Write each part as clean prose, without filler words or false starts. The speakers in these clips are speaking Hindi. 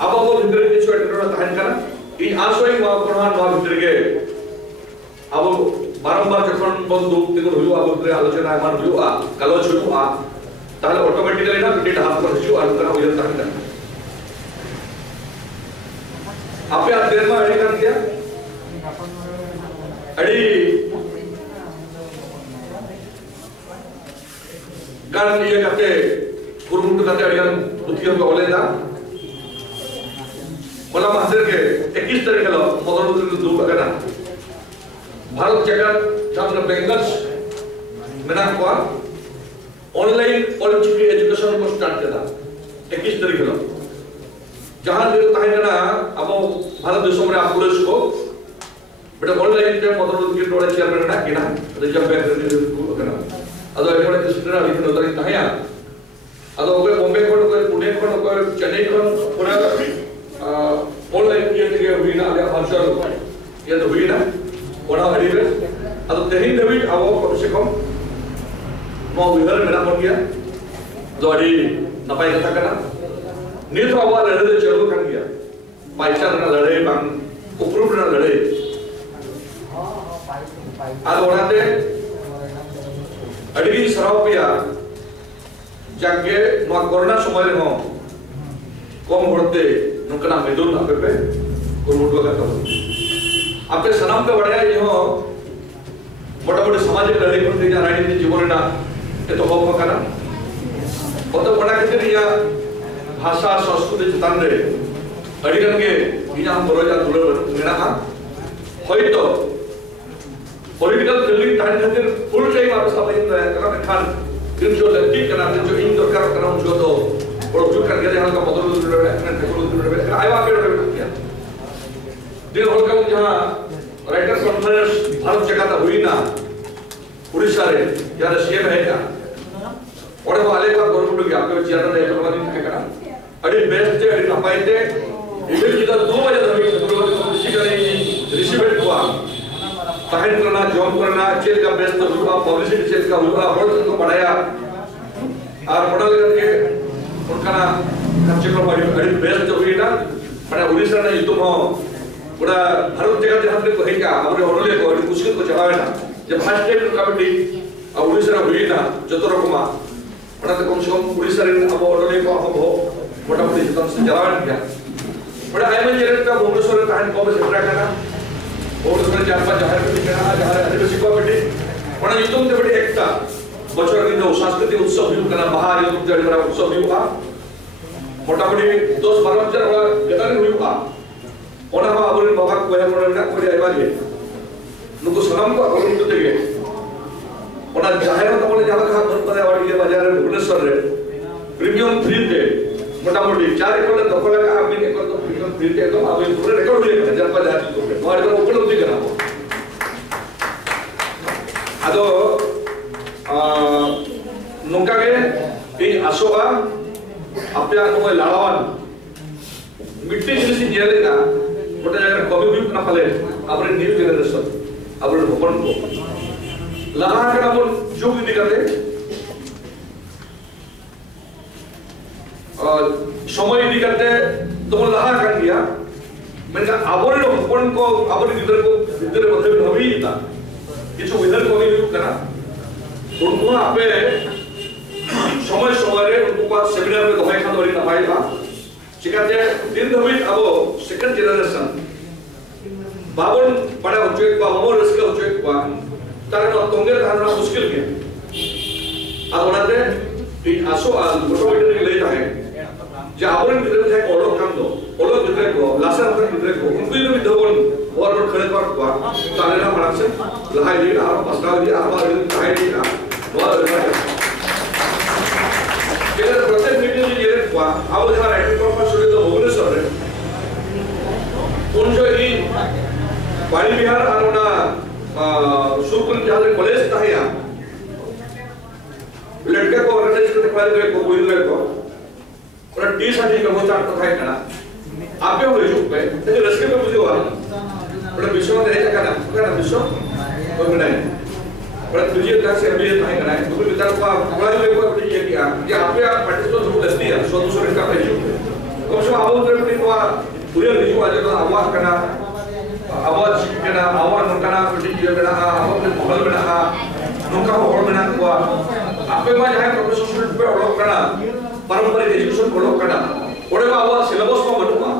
अब वो भितर के छो एटनो तहन करा इन आसोई मा कोना मा भितर के अब बारंबार जखन बंदु तिगुन हुयो अब भितर आलोचना मान हुयो आ गलोच हुयो आ ताले ऑटोमेटिकली ना बिटे हाथ पर हिजो आलु करा उयर तहन करा आपे आ देर मा अड़ी कर दिया अड़ी गान ये करते कुरुमुट करते अड़ियान बुद्धियों को ओलेदा मला मास्टर के 21 तारीख लो मोदन दूर लगना भारत जगत जब बेंगल्स मेना को ऑनलाइन ऑलचिकी एजुकेशन को स्टार्ट करा 21 तारीख लो जहां दे ताहे ना अब भारत देश में पुलिस को बेटा ऑनलाइन पे मोदन की टोडे चेयरमैन ना किना रिजर्व बैंक को करना ಅದು ಐವಡೆ ಕೃಷ್ಣರ ಅಲ್ಲಿಂದ ಉದರಿ ತಾಯ ಅದು ಹೋಗಿ ಬಾಂಬೆ ಕೊಂಡು ಹೋಗಿ ಪುಣೆ ಕೊಂಡು ಹೋಗಿ ಚೆನ್ನೈ ಕೊಂಡು ಪುನಃ ऑनलाइन के हुईना अले हर्षल ये तो हुईना ओना हरीबे ಅದು ತೆಹಿ ದವಿಟ್ ಅವ कम से कम नो विहर मेरा बन गया जो अड़ी नपाई कथा करना नहीं तो आवा लड़े चलो kan गया पैसा ना लड़े बांग उपरूप ना लड़े आज ओनाते अड़ी सरापिया जाके नो कोरोना समय रे हो कम होते नुकना मेदुल आपे पे कुरुमुटो का आपे सनाम पे बढ़िया ये हो मोटा-मोटी सामाजिक लड़ाई को तेजा राजनीति जीवन ना ये तो होगा करना और तो बड़ा कितने या भाषा संस्कृति चितान रे अड़िगन के इन्हें हम बरोजा दूर लेना हाँ होई तो पॉलिटिकल फील्डिंग टाइम खातिर फुल टाइम आप सब इन करना खान दिन जो लड़की करना दिन जो इन दरकार करना उनको तो और जो कर गया यहाँ का बदल दूर रहे हैं टेक्नोलॉजी दूर रहे हैं आया वाक़ई रहे हैं क्या दिन होल का जहाँ राइटर्स कॉन्फ्रेंस भारत जगह था हुई ना उड़ीसा रे यार सीएम है क्या और वो आले का गवर्नमेंट के आपके चेयरमैन है तो वाली क्या करना अड़ी बेस्ट थे अड़ी नपाई थे इधर किधर 2 बजे तक रिसीवेट हुआ ताहिर करना जॉब करना चेल का बेस्ट हुआ पब्लिसिटी चेल का हुआ बहुत को पढ़ाया और पढ़ा करके उनका ना खर्चे को बड़ी बेस्ट हुई ना बड़ा उड़ीसा ने युद्ध में बड़ा भारत जगह जहाँ पे कहीं क्या हमारे होने को मुश्किल को चलावे ना जब फर्स्ट टाइम कमिटी और उड़ीसा ने हुई ना जतों रकमा बड़ा तो कम से कम उड़ीसा ने अब होने को हम हो मोटा-मोटी जतों से चलावे ना क्या बड़ा आईएमएन जेरेट का भुवनेश्वर का हैंड कॉपी सेक्रेटरी करना भुवनेश्वर के आसपास जाहिर कमिटी करना जाहिर आदिवासी कमिटी बड़ा युद्ध में बड़ी एकता बच्चों के लिए सांस्कृतिक उत्सव भी करना बाहर युद्ध में बड़ा उत्सव भी हुआ मोटा-मोटी 10-12 बच्चे वाला गदारी हुई हुआ और हम अपने बाबा को है मोड़ा ना कोई आया बाजे नुको सलाम को अपने तो देंगे और जाहिर तो बोले जहाँ का बंद पड़े वाली ये बाजार में भुवनेश्वर रे प्रीमियम फ्री थे मोटा-मोटी 4 एकड़ दखल का आदमी ने कर तो प्रीमियम फ्री थे तो अब पूरे रिकॉर्ड हुए हैं जब बाजार तो हमारे को उपलब्धि करा हो अदो नुका के ये अशोका अपने आप को लाड़वान मिट्टी जिनिस नियले ना मोटा जगह कभी भी ना फले अपने न्यू जनरेशन अपने भवन को लगा कर अपन जो भी दिखाते समय दिखाते तो वो लगा कर दिया मैंने कहा अपने भवन को अपने भीतर मतलब भवी था ये जो इधर को भी करना उनको आपे समय रे उनको का सेमिनार में दवाई खान वाली नपाई था चिकाते दिन धवी अब सेकंड जनरेशन बावन बड़ा उच्चेक बा मोर इसका उच्चेक बा तारे तो तोंगे धारणा मुश्किल के आदोनाते इन आसो आल मोटोमीटर के ले जाए जो आपन भीतर है ओलो काम दो ओलो भीतर को लासर भीतर को उनको भी धवन और खड़े पर बा तारे ना बड़ा से लहाई दी आ पसरा दी आ बार लहाई दी आ बहुत केवल प्रत्येक मीटिंग जे रे बा आओ जहां राइटिंग कॉन्फ्रेंस होले तो भुवनेश्वर रे उन जो ई वाणी विहार आरोना सुकुल जहां कॉलेज था या लड़के को ऑर्गेनाइज करते फाइल करे को कोई ले को और टी साठी का मोचा तो खाए करना आपे हो जो पे तो रस्के पे मुझे हुआ बड़ा विश्व में रह जाना का विश्व कोई नहीं बड़ा तुझे का से अभी नहीं करना है तो विचार को बड़ा जो को ये किया कि आपे पार्टिसिपेंट जो दस्ती है 100-200 का पैसे कम से कम abu terpilih tua udah dijual aja tuh awak kena awak kena awak nungkana kerja kena awak kena mahal kena nungkah orang kena tua apa yang macam profesional pe orang kena paramparika education orang kena orang awak syllabus mau mana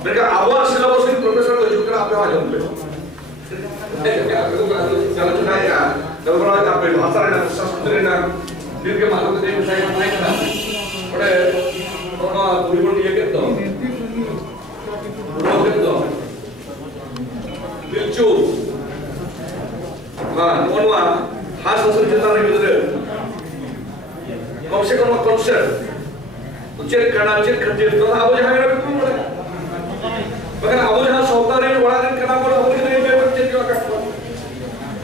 mereka awak syllabus ini profesor kerja kena apa yang macam kalau kita ya kalau orang apa bahasa dan sastra dan diri malu tu dia saya naik kan orang kurikulum dia gitu orang gitu lucu orang khas asal kita ni gitu konsep ucap kerana kerja itu apa yang kita lakukan bahkan apa yang saudara ini orang kenapa orang ini dia kerja juga kan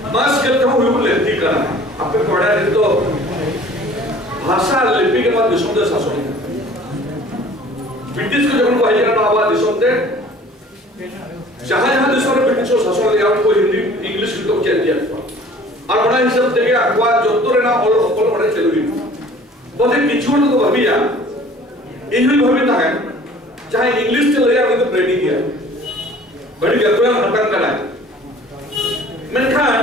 mas kita hukum leti kan apa pada itu भाषा लिपि के बाद दिसों दे सासों ब्रिटिश को जब उनको आइजन आवाज दिसों दे जहाँ दिसों ने ब्रिटिश को सासों ले आपको हिंदी इंग्लिश की तो चल दिया और बड़ा इन सब देखे अखबार जो तो रहना और बड़े चलुई बहुत एक किचुन तो भाभी या इंग्लिश भाभी था है चाहे इंग्लिश चल रहा है तो ट्रेनिंग किया बड़ी गलतियां हटान करना है मेनखान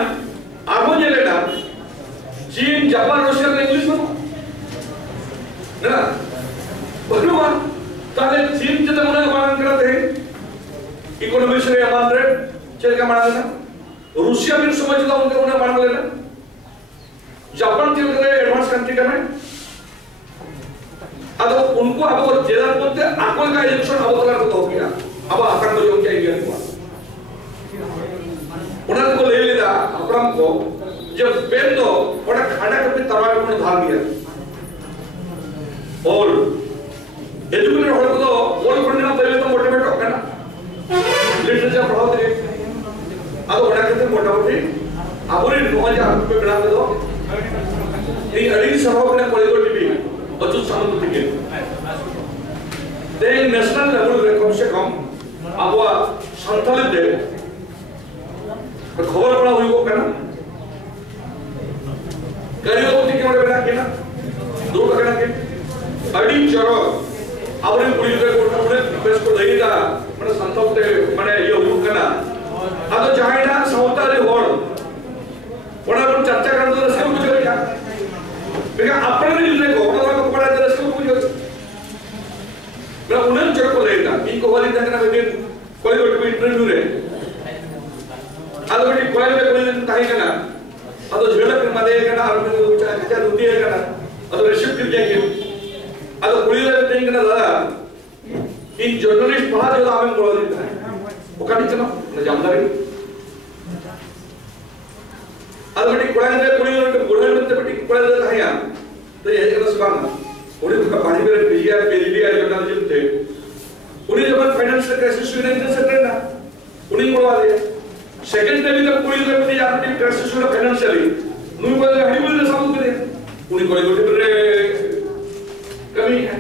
आगो ये लेना चीन जापान रशिया ने इंग्लिश में ना बलुआ ताले चीन जब उन्हें मांग करते हैं इकोनॉमी से अमान रेट चल के मांग लेना रूसिया भी समझता उनके उन्हें मांग लेना जापान चल के एडवांस कंट्री का है अब उनको अब वो जेलर बोलते आकोल का एजुकेशन अब तक तो हो गया अब आकर तो जो क्या गया उन्हें को ले लेता अपराम को जब पेन दो बड़ा खाना करके तराई में धार दिया और एजुकेटेड होने को तो और पढ़ने ना पहले तो मोटिवेट होगा ना लिटरेचर पढ़ाओ तो अब बड़ा कहते मोटामोटी अब उन्हें 9000 रुपए बना दो ये अड़ी सभा ने कॉलेज टीवी अचूक सामंत के दे नेशनल लेवल रे कम से कम अब संथालित दे खबर पड़ा हुई को करना करियो तो ठीक है बेटा के ना दो करना के अड़ी चरो ಅವರೇ ಕುಳಿತು ಕೊಟ್ಟರೆ ಪ್ರೆಸ್ को दैदा माने संतोते माने ये हुक करना ಅದು ಜಾಯಿನಾ ಸೌತಾರಿ ಹೋಳ ಒಳಗ ಚರ್ಚಾ करते रस्ते में कुछ क्या बेगा अपने निर्णय को ಒಳಗ पड़ा है रस्ते में कुछ मैं उन्हें चर को दैदा इनको वाली देखना बेटे कोई कोई इंटरव्यू रे ಅದು ಬಿಟ್ಟು कोई में कोई ताही करना ಅದು झेलक मध्ये करना और क्या दुती है करना ಅದು रिसिप्ट जाएंगे ಅದು ಕುಳಿಯಲ್ಲ ತೆಂಗಿನ दादा इन जर्नलिस्ट पढ़ा जो हमें बोला देता है वो का नीचे ना जानदारी ಅದು ಬಿಟ್ಟು ಕುಳಿಯಲ್ಲ ಕುಳಿಯಲ್ಲ ಗುಡಲ್ ಅಂತ ಬಿಟ್ಟು ಕುಳಿಯಲ್ಲ ತಾಯಿಯ तो ये एक रसबान उन्हें तो पानी में पीजीआर पीजीडीआर जर्नलिज्म थे उन्हें जब फाइनेंशियल क्राइसिस हुई 1970 ना उन्हें बोला दिया सेकंड टाइम जब कुಳಿಯಲ್ಲ बिना यार क्राइसिस हुआ फाइनेंशियली नुई बोले हड़ी बोले सब करे उन्हें कोई गोटे कमी है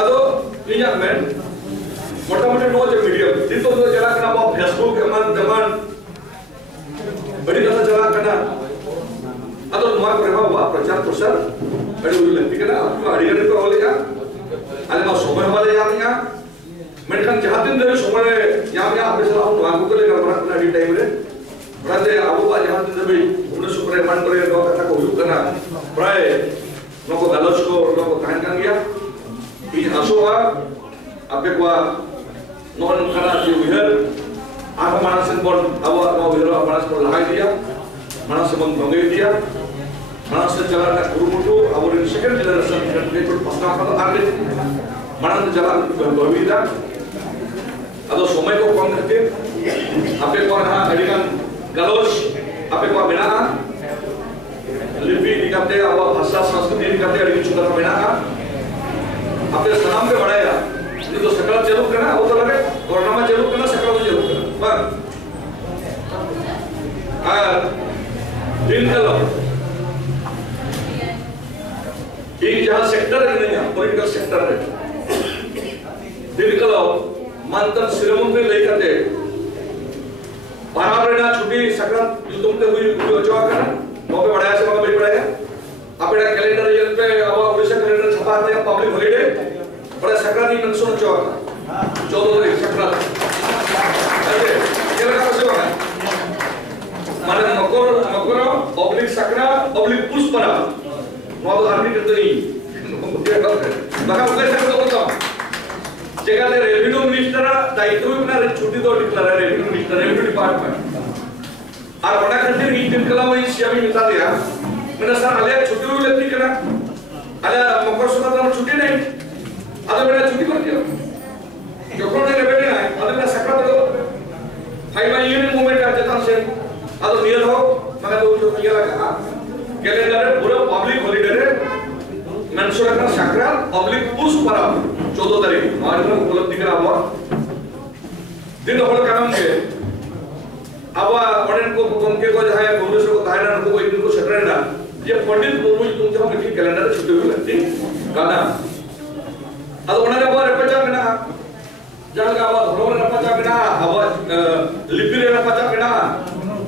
अदो निया में मोटा-मोटा नो जे मीडियम दिन तो चला करना वो फेसबुक अमन दमन बड़ी तरह चला करना अदो नुआ प्रभाव हुआ प्रचार प्रसार बड़ी उल्लेख ठीक है ना आपको अड़िगने को होले या अरे ना समय वाले या नहीं मेनखान जहां दिन दे समय यहां पे आप सलाह नुआ को लेकर बड़ा अड़ी टाइम रे बड़े अब बा जहां दिन दे उन्हें सुपर मान करे नो कथा को हुक करना प्राय नको गालोच को नको कान कान गया इन असोहा आपे को नॉन करा जे विहर आठ मानस बोल अब नो विहर मानस को लगा दिया मानस बन दंगे दिया मानस चला का गुरुमुटु अब इन सेकंड जनरेशन के तो पस्ता का आगे मानस चला गविदा अदो समय को कम करके आपे को ना अडिगन गालोच आपे को बिना लिपि निकालते अब भाषा संस्कृति निकालते अड़ी चुका बिना आपने सलाम पे बढ़ाया ये तो सकल चलो करना वो तो लगे कोरोना में चलो करना सकल में चलो करना पर दिन चलो एक जहाँ सेक्टर है नहीं है पॉलिटिकल सेक्टर है दिन चलो मंत्र सिरमुंद्री लेकर दे बारह ना छुट्टी सकल जो तुमने हुई बचवा करना वहाँ पे बढ़ाया से वहाँ पे बढ़ाया आप इधर कैलेंडर ये पे अब उड़ीसा कैलेंडर छपा दें पब्लिक हॉलिडे बड़ा सक्राती में सुन चौका 14 तारीख सक्रात अरे क्या लगा से वाला माने मकर ऑब्लिक सक्रात ऑब्लिक पुष्परा नौ आर्मी करते नहीं बाका उसे सकते होता जगह ले रेवेन्यू मिनिस्टर दायित्व भी ना छुट्टी तो declare revenue minister revenue department और बड़ा करते ही दिन कला वही सियामी मिला दिया मैंने सर आलिया छुट्टी हुई लेती करा आलिया मकर संक्रांति में छुट्टी नहीं आलिया मैंने छुट्टी कर दिया जो कौन ने रेवेन्यू है आलिया मैंने सक्रात तो फाइव ईयर मूवमेंट आज तक से आलिया नियर हो मगर लोग जो किया लगा कैलेंडर है पूरा पब्लिक हॉलिडे है मैंने सोचा था सक्रात पब्लिक पुश पड़ा 14 तारीख आज मैं उपलब्धि करा हुआ दिन होल काम के अब पढ़ने को उनके को जहाँ कांग्रेस को तायना को एक दिन को शटरे ना ये पंडित मुर्मू तुम जहाँ मिट्टी कैलेंडर छुट्टी हुई लगती गाना अब उन्होंने वो रपचा बिना जहाँ का आवाज धरोहर रपचा बिना आवाज लिपि रे रपचा बिना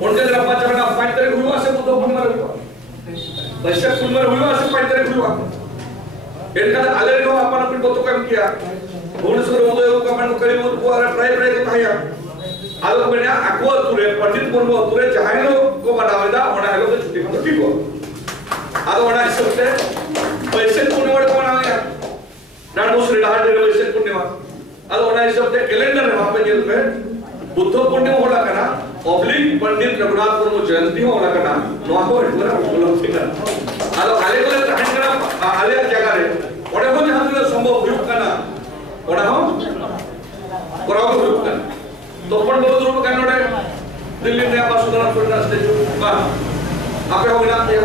उनके रपचा बिना 5 तारीख हुआ से बुद्ध पूर्णिमा हुआ वैशाख पूर्णिमा हुआ से 5 तारीख हुआ इनका आले को अपन अपने को तो काम किया भुवनेश्वर उदय को कमेंट करी वो ट्राई को कहिया आलो मैंने अकबर तुरे पंडित मुर्मू तुरे जहां लोग को बनावेदा ओना हेलो तो छुट्टी को ठीक हो आलो ओना इससे पैसे पूर्णिमा को बनावे नाडो श्री डाल दे पैसे पूर्णिमा आलो ओना इससे कैलेंडर है वहां पे जेल में बुद्ध पूर्णिमा होला कना ऑब्लिक पंडित रघुनाथ मुर्मू जयंती होला कना नो को इतना उपलब्धि कर आलो आले को ताहन कना आले जगह रे ओडे हो जहां तक संभव हुई कना ओडा हो कराव हुई कना तो पण बहुत रूप कन्नड़े दिल्ली में आप सुधार करना स्टेचू वाह आपे हो ना किया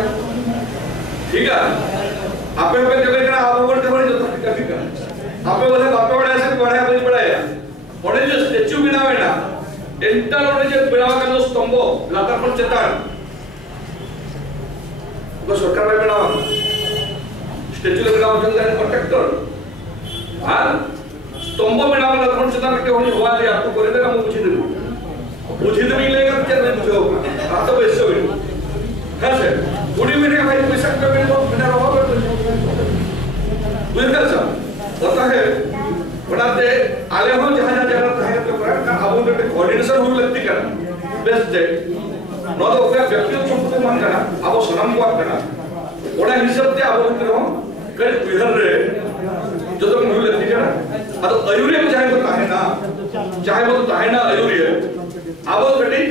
ठीक है आपे पे जगह का आप ऊपर टेबल जो ठीक है आपे बोले आपे बड़ा ऐसे बड़ा है बड़ा है बड़े जो स्टेचू बनावे ना एंटर होने जो बनावा का जो स्तंभ लाता पर चट्टान वो सरकार में बनावा स्टेचू ले बनावा जो है प्रोटेक्टर हां स्तंभ बनावा लाता पर चट्टान के होनी हुआ ले आपको करे देगा मैं बुझी दे लेगा क्या नहीं जो आप तो ऐसे हो है सर थोड़ी मेरे भाई पैसा का मैंने बिना रहा बुझा सर होता है बनाते आले हो जहां जहां है तो का अब उनके कोऑर्डिनेशन हो लगती कर बेस्ट डे नो तो क्या व्यक्तिगत संपत्ति मान करना अब सनम को करना ओड़ा हिसाब से अब उनके हो कर बिहर रे जो तो मुझे लगती करना अब अयूरी में चाहे तो है ना चाहे वो तो है ना अयूरी है अब कड़ी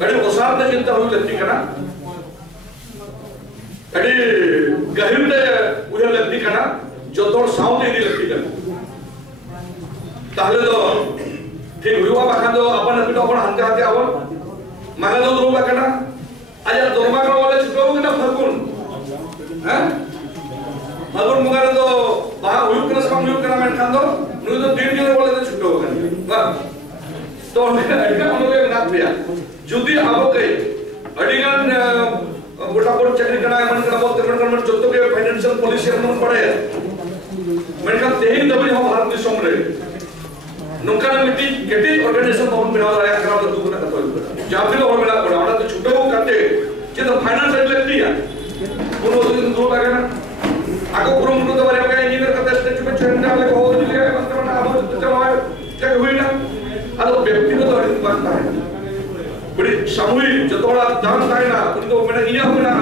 कड़ी वसार ने चिंता हुई लगती करना कड़ी गहिर ने उधर लगती करना जो तो साउंड एरिया लगती करना ताहले तो ठीक हुआ बाखा तो अपन अपने अपन हंते हंते आवल मगा तो दो बाखा आज दोरमा का वाले छुट्टी हो गया फरकुन हैं फरकुन मगा तो बाहर हुई करना सब हुई करना मैं खान दो नु तो 3 दिन वाले तो छुट्टी हो गया वाह तो ऐसा उन्होंने नाम दिया जुदी आवो के अडिगन गोटा कोट चक्री करना है मन करना बहुत मन जो तो के फाइनेंशियल पॉलिसी मन पड़े मैं का तेही दबी हम भारत देश में नौका मिट्टी केटी ऑर्गेनाइजेशन बहुत बिना रहा है खराब तो दुगना का तो जहां भी और बिना पड़ा वाला तो छुट्टे हो करते जे तो फाइनेंस साइड लगती है उन वो दिन दो लगे ना आको पूरा मुंडो तो बारे में इंजीनियर का स्टेट में चेंज डालने को हो जिले का मतलब ना अब तो चलो क्या हुई ना ಅದು ವ್ಯಕ್ತಿಗತ ಅರಿವು ಮಾಡ್ತಾ है बड़ी सामूहिक जतोड़ा दान था ना उनको मैंने इन्हें हो ना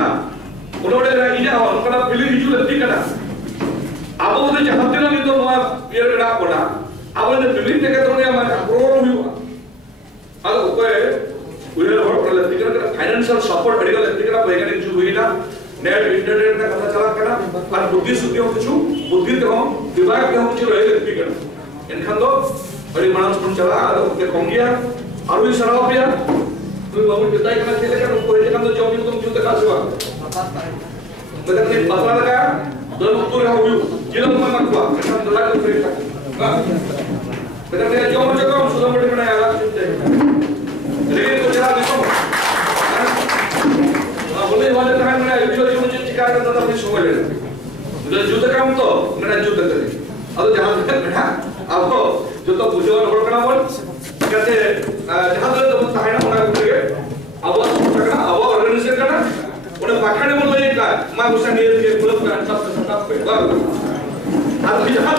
उन्होंने ना इन्हें हो उनका बिली हिजू लगती करना अब वो तो जहाँ तेरा नहीं तो वहाँ ये बड़ा पड़ा अब वो बिली देखे तो नहीं हमारे अप्रोल हुआ अब कोई उन्हें बहुत बड़ा लगती करना फाइनेंशियल सपोर्ट अड़िगा लगती करना वैज्ञानिक जो हुई ना नेट इंटरनेट का पता चला करना पर बुद्धि सुद्धियों कुछ बुद्धि तो दिमाग के कुछ रहे लगती करना इनका तो बड़ी मानस पन चला के कोंगिया और भी सराव पिया तो बाबू पिता का खेलेगा तो कोई जगह तो जॉब तुम क्यों दिखा सुआ मतलब नहीं पता लगा दो पूरे हो गए जिलो में मत हुआ मैं तो लगा फिर तक मतलब मैं जॉब जगह सुधा बड़ी बनाया आला लेकिन तो चला देखो बोले वाले टाइम में एक्चुअली मुझे शिकार करता था फिर सो गए जुद्ध काम तो मैंने जुद्ध करे अब जहां तक बैठा आपको जो तो बुझे और बड़ा बोल कहते जहां तक तो ताहे ना होना कुछ अब वो करना अब ऑर्गेनाइजेशन करना उन्हें पाखड़े बोल रहे का मैं उसे नियत के ग्रुप का सब पे अब जहां